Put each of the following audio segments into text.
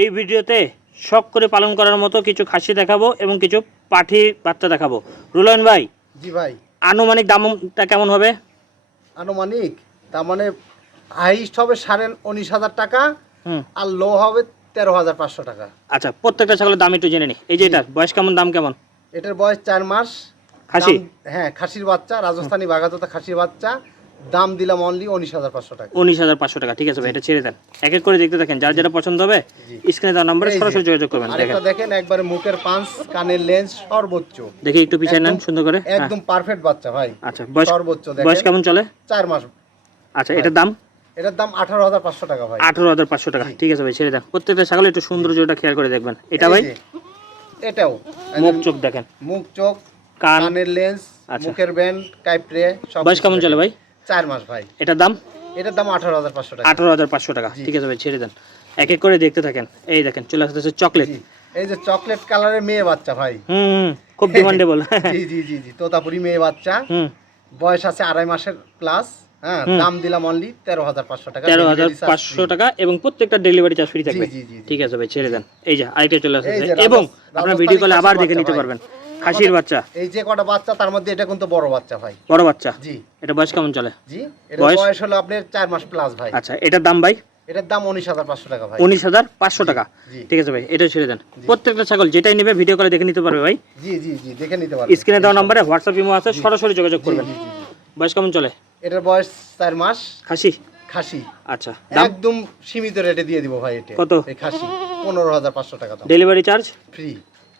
এই ভিডিওতে শখ করে পালন করার মতো কিছু খাসি দেখাবো এবং কিছু পাঠির বাচ্চা দেখাবো। রুলায়ন ভাই, জি ভাই, আনুমানিক দামটা কেমন হবে? আনুমানিক তার মানে হাইস্ট হবে 19,500 টাকা, হুম, আর লো হবে 13,500 টাকা। আচ্ছা, প্রত্যেকটা ছাগলের দাম একটু জেনে নি। এই যে এটা বয়স কেমন, দাম কেমন? এটার বয়স 4 মাস। খাসি? হ্যাঁ, খাসির বাচ্চা, রাজস্থানী বাঘাতোতা খাসির বাচ্চা। দাম দিলাম অনলি 19,500 টাকা। 19,500 টাকা। ঠিক আছে ভাই, এটা ছেড়ে দেন, এক এক করে দেখতে থাকেন। যার যেটা পছন্দ হবে স্ক্রিনে দেওয়া নাম্বারে সরাসরি যোগাযোগ করবেন। আরেকটা দেখেন, একবারে মুখের পাঁচ, কানের লেন্স সর্বোচ্চ। দেখি একটু পিছিয়ে নেন সুন্দর করে। একদম পারফেক্ট বাচ্চা ভাই। আচ্ছা, বয়স সর্বোচ্চ দেখেন। বয়স কেমন চলে? 4 মাস। আচ্ছা, এটার দাম? এটার দাম 18,500 টাকা ভাই। 18,500 টাকা। ঠিক আছে ভাই, ছেড়ে দেন। প্রত্যেকটা ছাগল একটু সৌন্দর্যটা খেয়াল করে দেখবেন। এটা ভাই এটাও মুখ চোখ দেখেন, মুখ চোখ, কান, কানের লেন্স, আচ্ছা। মুখের ব্যান্ড, কাইপ্রে সব। বয়স কেমন চলে ভাই? 4 মাস ভাই। এটার দাম? এটার দাম 18,500 টাকা। 18,500 টাকা। ঠিক আছে ভাই, ছেড়ে দেন, এক এক করে দেখতে থাকেন। এই দেখেন চলে আসতেছে চকলেট। এই যে চকলেট কালারের মেয়ে বাচ্চা ভাই। খুব ডিমান্ডেবল। জি জি জি জি, তোতাপুরি মেয়ে বাচ্চা। বয়স আছে 2.5 মাসের প্লাস। হ্যাঁ, দাম দিলাম অনলি 13,500 টাকা। 13,500 টাকা এবং প্রত্যেকটা ডেলিভারি চার্জ ফ্রি থাকবে। ঠিক আছে ভাই, ছেড়ে দেন। এই যে আরেকটা চলে আসছে এবং আপনারা ভিডিও কলে আবার দেখে নিতে পারবেন। খাসির বাচ্চা, এই যে কটা বাচ্চা তার মধ্যে এটা কিন্তু বড় বাচ্চা ভাই। বড় বাচ্চা। জি। এটা বয়স কেমন চলে? জি, এটা বয়স হলো আপনার 4 মাস প্লাস ভাই। আচ্ছা, এটার দাম ভাই? এটার দাম 19,500 টাকা ভাই। 19,500 টাকা। ঠিক আছে ভাই, এটা ছেড়ে দেন। প্রত্যেকটা ছাগল যেটাই নেবে ভিডিও কলে দেখে নিতে পারবে ভাই। জি জি জি, দেখে নিতে পারবে। স্ক্রিনে দেওয়া নম্বরে হোয়াটসঅ্যাপ ইমো আছে, সরাসরি যোগাযোগ করবেন। বয়স কেমন চলে? এটার বয়স 4 মাস। খাসি? খাসি। আচ্ছা, একদম সীমিত রেটে দিয়ে দিব ভাই। এটা কত? এই খাসি 15,500 টাকা দাম। ডেলিভারি চার্জ ফ্রি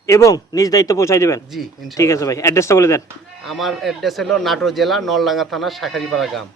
এবং নিজ দায়িত্ব পৌঁছায় দিবেন। জি, ঠিক আছে ভাই, অ্যাড্রেসটা বলে দেন। আমার অ্যাড্রেস হলো নাটোর জেলা নলডাঙ্গা থানা শাখারিপাড়া গ্রাম।